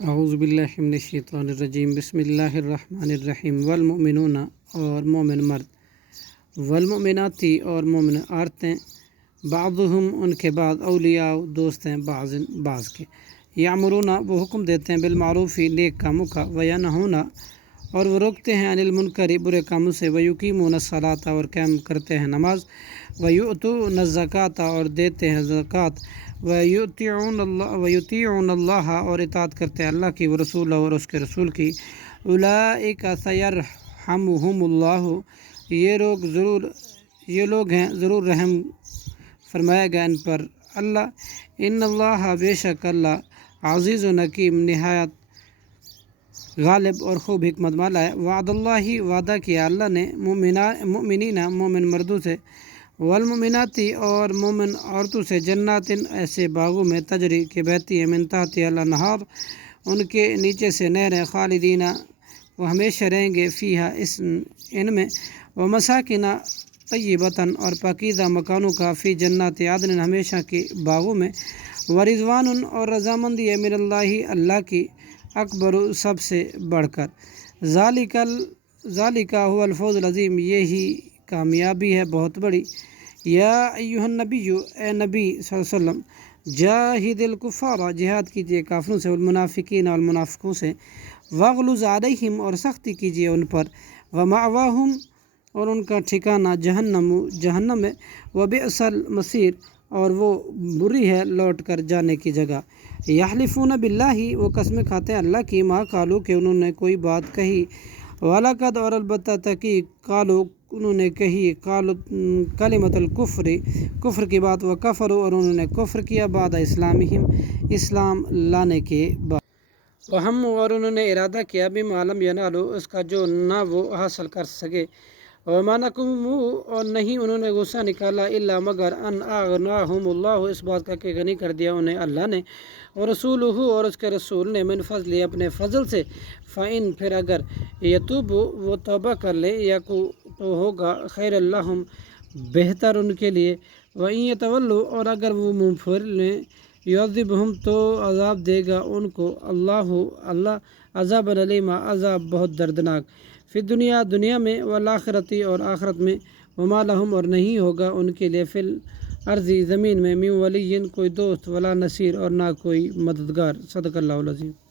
اعوذ باللہ من الشیطان الرجیم بسم اللہ الرحمن الرحیم والمؤمنون اور مومن مرد والمؤمناتی اور مومن عورتیں بعضهم ان کے بعد اولیاء دوست ہیں بعض کے یامرون وہ حکم دیتے ہیں بالمعروف نیک کاموں کا وینہون اور وہ روکتے ہیں عن المنکر برے کاموں سے ویقیمون الصلاۃ اور قائم کرتے ہیں نماز ویؤتون الزکوٰۃ اور دیتے ہیں زکوٰۃ ویطیعون اللہ اور اطاعت کرتے ہیں اللہ کی ورسولہ اور اس کے رسول کی اولئک سیرحمہم اللہ یہ لوگ ہیں ضرور رحم فرمائے گا ان پر اللہ ان اللہ بے شک اللہ عزیز و حکیم نہایت غالب اور خوب حکمت والا ہے وعد اللہ وعدہ کیا اللہ نے مؤمنین مومن مردوں سے والمؤمناتی اور مومن عورتوں سے جنات ایسے باغوں میں تجری کے بہتی ہے من تحتہا الانہار ان کے نیچے سے نہریں خالدین وہ ہمیشہ رہیں گے فیہا ان میں ومساکن طیبتاً اور پاکیزہ مکانوں کا فی جنات عدن ہمیشہ کے باغوں میں ورضوان اور رضامندی ہے من اللہ کی اکبر سب سے بڑھ کر ذالک هو الفوز العظیم یہی کامیابی ہے بہت بڑی یا ایہا النبی اے نبی صلی اللہ علیہ وسلم جاہد الکفار جہاد کیجیے کافروں سے والمنافقین اور منافقوں سے واغلظ علیہم اور سختی کیجیے ان پر ومأواہم اور ان کا ٹھکانہ جہنم ہے وبئس المصیر اور وہ بری ہے لوٹ کر جانے کی جگہ یحلفون باللہ وہ قسمیں کھاتے ہیں اللہ کی ما قالو کہ انہوں نے کوئی بات کہی وَلَقَدْ اور البتہ تحقیق قالو انہوں نے کہی کلمۃ الکفر کفر کی بات وکفروا اور انہوں نے کفر کیا بعد اسلامہم اسلام لانے کے بعد وہم اور انہوں نے ارادہ کیا بما لم ینالو اس کا جو نہ وہ حاصل کر سکے وما نقموا اور نہیں انہوں نے غصہ نکالا الا مگر ان اغناہم اللہ اس بات کا کہ غنی کر دیا انہیں اللہ نے اور رسولہ اور اس کے رسول نے من فضل اپنے فضل سے فإن پھر اگر یتوب وہ توبہ کر لے یا کو تو ہوگا خیر اللہم بہتر ان کے لیے وإن یتولوا اور اگر وہ منہ پھیر لیں یعذبہم تو عذاب دے گا ان کو اللہ عذاب علیما عذاب بہت دردناک فی دنیا میں والآخرتی اور آخرت میں وما لہم اور نہیں ہوگا ان کے لیے فی الارض زمین میں من ولی کوئی دوست ولا نصیر اور نہ کوئی مددگار صدق اللہ العظیم.